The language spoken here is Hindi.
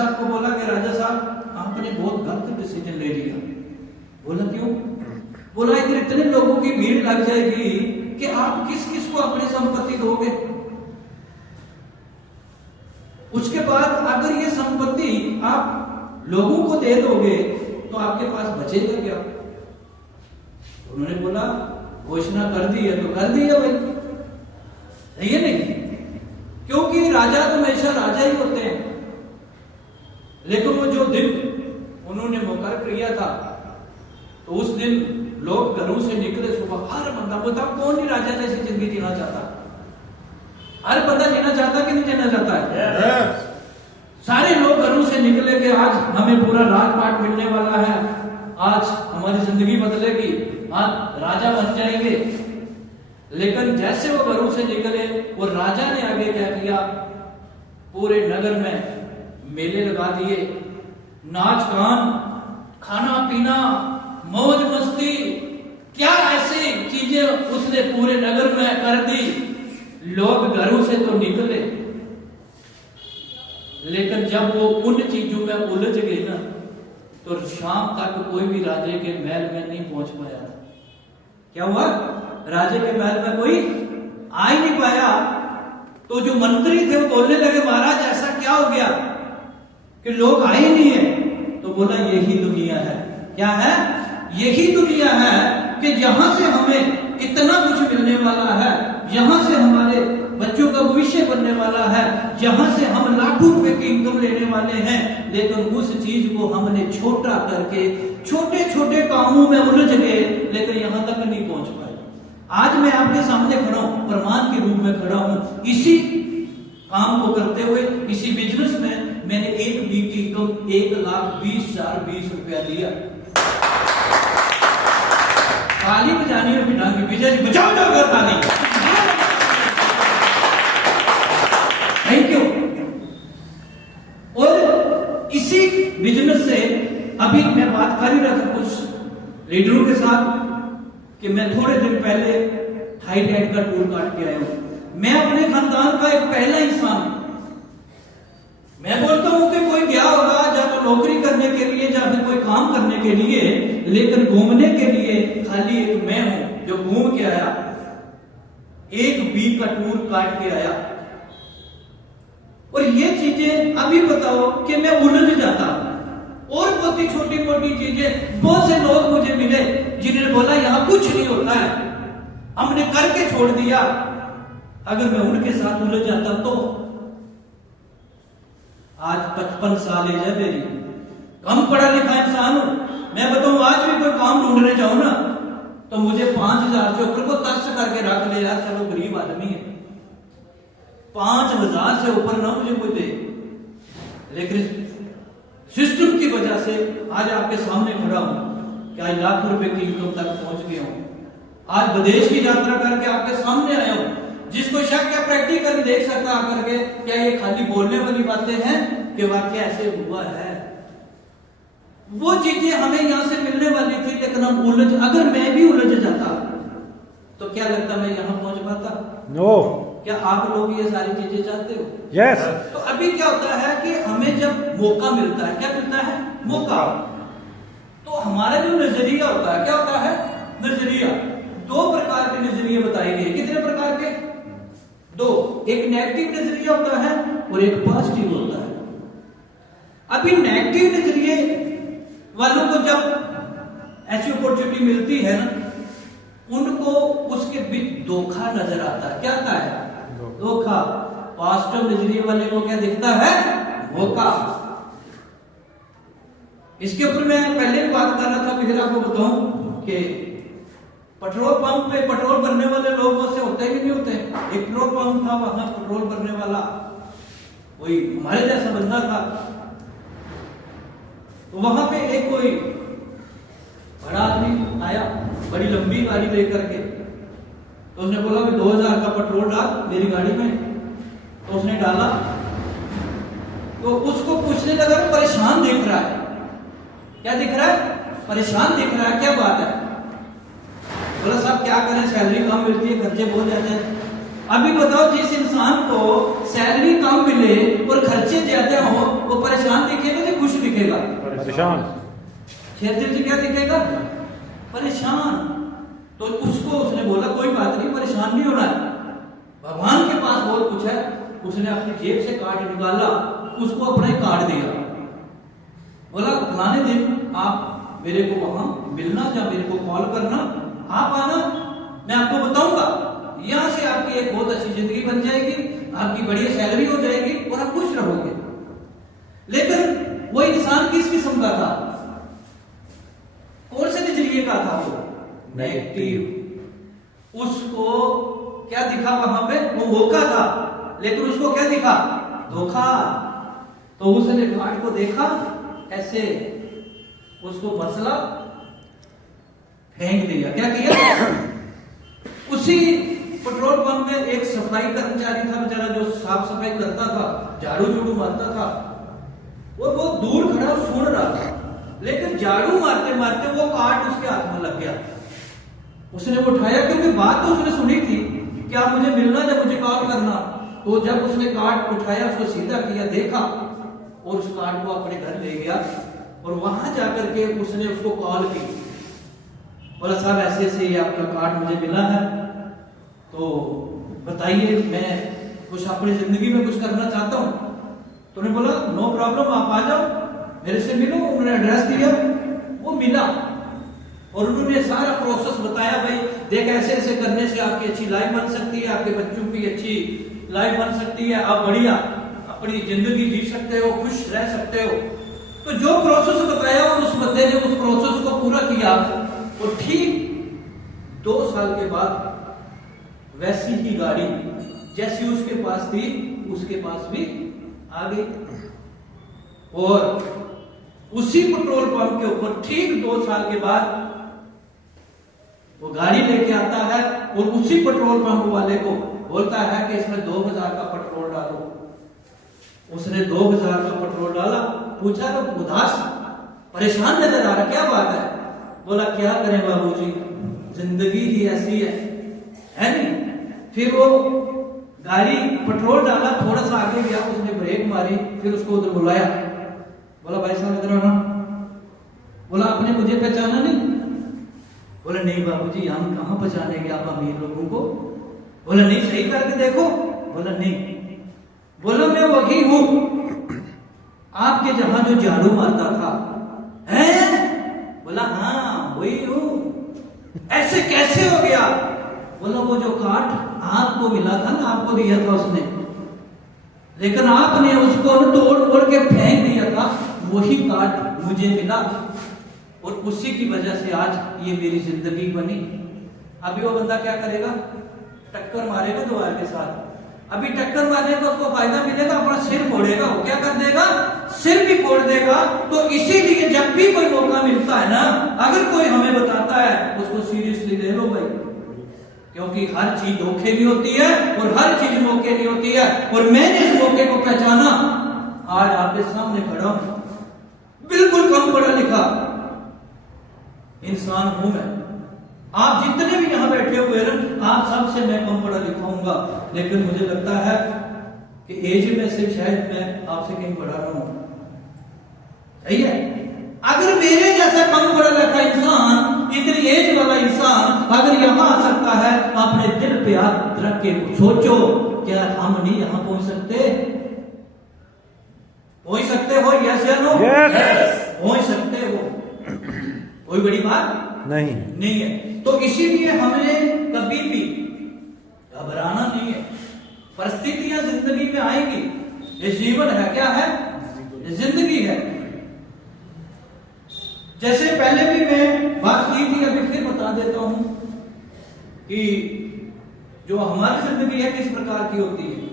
साहब को बोला कि राजा साहब आपने बहुत गलत डिसीजन ले लिया। बोला क्यों? बोला इधर इतने लोगों की भीड़ लग जाएगी कि आप किस किस को अपनी संपत्ति दोगे। उसके बाद अगर ये संपत्ति आप लोगों को दे दोगे तो आपके पास बचेगा क्या? उन्होंने बोला घोषणा कर दी है तो कर दी है भाई, सही है नहीं? क्योंकि राजा तो हमेशा राजा ही होते हैं। लेकिन वो जो दिन उन्होंने मुकर्रर किया था तो उस दिन लोग घरों से निकले सुबह, हर बंदा, बताओ कौन नहीं राजा जैसी जिंदगी जीना चाहता? हर बंदा जीना चाहता कि नहीं जीना चाहता है? yes. सारे लोग घरों से निकले कि आज हमें पूरा राजपाट मिलने वाला है, आज हमारी जिंदगी बदलेगी, आज राजा बन जाएंगे। लेकिन जैसे वो घरों से निकले, वो राजा ने आगे क्या किया, पूरे नगर में मेले लगा दिए, नाच गान, खाना पीना, मौज मस्ती, क्या ऐसी चीजें उसने पूरे नगर में कर दी। लोग घरों से तो निकले, लेकिन जब वो उन चीजों में उलझ गए ना, तो शाम तक कोई भी राजे के महल में नहीं पहुंच पाया था। क्या हुआ? राजे के महल में कोई आ ही नहीं पाया। तो जो मंत्री थे वो बोलने लगे, महाराज ऐसा क्या हो गया कि लोग आए नहीं है? तो बोला यही दुनिया है। क्या है? यही दुनिया है कि जहां से हमें इतना कुछ मिलने वाला है, यहां से हमारे बच्चों का भविष्य बनने वाला है, जहां से हम लाखों रुपए की इनकम लेने वाले हैं, लेकिन उस चीज को हमने छोटा करके छोटे छोटे कामों में उलझ गए, लेकिन यहां तक नहीं पहुंच पाए। आज मैं आपके सामने खड़ा हूं, प्रमाण के रूप में खड़ा हूं। इसी काम को करते हुए, इसी बिजनेस में मैंने एक वीक की इनकम 1,20,20 रुपया दिया। ताली बजानी है बिना की, विजय जी बजाओ जाओ ताली। Thank you. और इसी बिजनेस से अभी मैं बात कर ही रहा था कुछ लीडरों के साथ कि मैं थोड़े दिन पहले थाईलैंड का टूर काट के आया हूं। मैं अपने खानदान का एक पहला इंसान हूं। मैं बोलता हूं कि कोई गया होगा या तो नौकरी करने के लिए या फिर कोई काम करने के लिए, लेकिन घूमने के लिए खाली एक मैं हूं जो घूम के आया, एक वीक का टूर काट के आया। और ये चीजें अभी बताओ कि मैं उलझ जाता, और बहुत ही छोटी मोटी चीजें, बहुत से लोग मुझे मिले जिन्होंने बोला यहां कुछ नहीं होता है, हमने करके छोड़ दिया। अगर मैं उनके साथ उलझ जाता तो आज 55 साल एज है मेरी, कम पढ़ा लिखा इंसान हूं। मैं बताऊं आज भी कोई काम ढूंढने जाऊं ना तो मुझे 5,000 से ऊपर को तरस करके रख ले यार, चलो गरीब आदमी है, 5,000 से ऊपर ना मुझे कोई दे। लेकिन सिस्टम की वजह से आज आपके सामने खड़ा हूं कि आज लाखों रुपए की इनकम तक पहुंच गया हूं। आज विदेश की यात्रा करके आपके सामने आया हूं। जिसको शक या प्रैक्टिकली देख सकता आकर के, क्या ये खाली बोलने वाली बातें हैं कि वाकई ऐसे हुआ है? वो चीजें हमें यहां से मिलने वाली थी, लेकिन हम उलझ, अगर मैं भी उलझ जाता तो क्या लगता मैं यहां पहुंच पाता? नो। क्या आप लोग ये सारी चीजें चाहते हो? यस। तो अभी क्या होता है कि हमें जब मौका मिलता है, क्या मिलता है? मौका। तो हमारा जो नजरिया होता है, क्या होता है? नजरिया। 2 प्रकार के नजरिए बताए गए। कितने प्रकार के? 2। एक नेगेटिव नजरिया होता है और एक पॉजिटिव होता है। अभी नेगेटिव नजरिए वालों को जब ऐसी अपॉर्चुनिटी मिलती है ना, उनको उसके बीच धोखा नजर आता है। क्या आता है? धोखा। पॉजिटिव नजरिए वाले को क्या दिखता है? मौका। इसके ऊपर मैं पहले भी बात कर रहा था, फिर आपको बताऊं कि पेट्रोल पंप पे पेट्रोल भरने वाले लोगों से होते कि नहीं होते? एक पेट्रोल पंप था, वहां पेट्रोल भरने वाला कोई हमारे जैसा बंदा था। तो वहां पे एक कोई बड़ा आदमी आया, बड़ी लंबी गाड़ी लेकर के। तो उसने बोला कि 2,000 का पेट्रोल डाल मेरी गाड़ी में। तो उसने डाला, तो उसको पूछने लगा, परेशान दिख रहा है। क्या दिख रहा है? परेशान दिख रहा है, क्या बात है? बोला साहब क्या करें, सैलरी कम मिलती है, खर्चे बहुत ज्यादा हैं। अभी बताओ, जिस इंसान को सैलरी कम मिले और खर्चे ज्यादा हो, वो परेशान दिख परेशान। शेर से क्या दिखेगा? परेशान। तो उसको उसने बोला कोई बात नहीं, परेशान नहीं होना है, भगवान के पास बहुत कुछ है। उसने अपनी जेब से कार्ड निकाला, उसको अपने कार्ड दिया, बोला फलाने दिन आप मेरे को वहां मिलना या मेरे को कॉल करना, आप आना, मैं आपको बताऊंगा, यहां से आपकी एक बहुत अच्छी जिंदगी बन जाएगी, आपकी बढ़िया सैलरी हो जाएगी और आप खुश रहोगे। लेकिन वो इंसान किस किस्म का था? कौन से नजरिए का था? वो नेगेटिव। उसको क्या दिखा वहां पे? वो मौका था, लेकिन उसको क्या दिखा? धोखा। तो उसने कार्ड को देखा, ऐसे उसको मसला फेंक दिया। क्या किया? उसी पेट्रोल पंप में एक सफाई कर्मचारी था बेचारा, जो साफ सफाई करता था, झाड़ू झाड़ू मारता था, और वो दूर खड़ा सुन रहा था, लेकिन झाड़ू मारते मारते वो कार्ड उसके हाथ में लग गया। उसने वो उठाया, क्योंकि बात तो उसने सुनी थी कि आप मुझे मिलना या मुझे कॉल करना। तो जब उसने कार्ड उठाया, उसको सीधा किया, देखा, और उस कार्ड को अपने घर ले गया, और वहां जाकर के उसने उसको कॉल की, बोला साहब ऐसे ऐसे ये आपका कार्ड मुझे मिला है, तो बताइए मैं कुछ अपनी जिंदगी में कुछ करना चाहता हूं। तो उन्होंने बोला नो प्रॉब्लम, आप आ जाओ, मेरे से मिलो। उन्होंने एड्रेस दिया, वो मिला, और उन्होंने सारा प्रोसेस बताया, भाई देख ऐसे ऐसे करने से आपकी अच्छी लाइफ बन सकती है, आपके बच्चों की अच्छी लाइफ बन सकती है, आप बढ़िया अपनी जिंदगी जी सकते हो, खुश रह सकते हो। तो जो प्रोसेस बताया, और उस बंदे ने उस प्रोसेस को पूरा किया, और ठीक 2 साल के बाद वैसी ही गाड़ी जैसी उसके पास थी, उसके पास भी आ गई। और उसी पेट्रोल पंप के ऊपर ठीक 2 साल के बाद वो गाड़ी लेके आता है, और उसी पेट्रोल पंप वाले को बोलता है कि इसमें 2000 का पेट्रोल डालो। उसने 2000 का पेट्रोल डाला। पूछा तो उदास परेशान नजर आ रहा, क्या बात है? बोला क्या करें बाबूजी, जिंदगी ही ऐसी है नहीं। फिर वो गाड़ी पेट्रोल डाला, थोड़ा सा आगे गया, उसने ब्रेक मारी, फिर उसको उधर बुलाया, बोला भाई साहब इधर आना। बोला आपने मुझे पहचाना नहीं? बोला नहीं बाबूजी, हम कहां पहचानेंगे आप अमीर लोगों को। बोला नहीं सही करके देखो। बोला नहीं। बोला मैं वही हूं, आपके जहां जो झाड़ू मारता था। हैं? बोला हाँ वही हूं। ऐसे कैसे हो गया? बोला वो जो कार्ड आपको मिला था ना, आपको दिया था उसने, लेकिन आपने उसको तोड़ तोड़ के फेंक दिया था, वही कार्ड मुझे मिला, और उसी की वजह से आज ये मेरी जिंदगी बनी। अभी वो बंदा क्या करेगा? टक्कर मारेगा द्वार के साथ। अभी टक्कर मारने का उसको फायदा मिलेगा, अपना सिर फोड़ेगा। वो क्या कर देगा? सिर भी फोड़ देगा। तो इसीलिए जब भी कोई मौका मिलता है ना, अगर कोई हमें बताता है, उसको सीरियसली ले लो भाई, क्योंकि हर चीज धोखे भी होती है और हर चीज मौके नहीं होती है। और मैंने इस मौके को पहचाना, आज आपके सामने खड़ा हूं, बिल्कुल कम पढ़ा लिखा इंसान हूं मैं। आप जितने भी यहां बैठे हुए हैं, आप सबसे मैं कम पढ़ा लिखा हूंगा, लेकिन मुझे लगता है कि एज में से शायद मैं आपसे कहीं बड़ा रहा हूं। सही है? अगर मेरे जैसा कम पढ़ा लिखा इंसान, इतनी एज वाला इंसान अगर यहां आ सकता है, अपने दिल पे हाथ रख के सोचो, क्या हम नहीं यहां पहुंच सकते? पहुंच सकते हो? यस या नो? पहुंच सकते हो, कोई बड़ी बात नहीं है। तो इसीलिए हमें कभी भी घबराना नहीं है। परिस्थितियां जिंदगी में आएंगी, ये जीवन है, क्या है? ये जिंदगी है। जैसे पहले भी मैं बात की थी, अभी फिर बता देता हूं कि जो हमारी जिंदगी है किस प्रकार की होती है।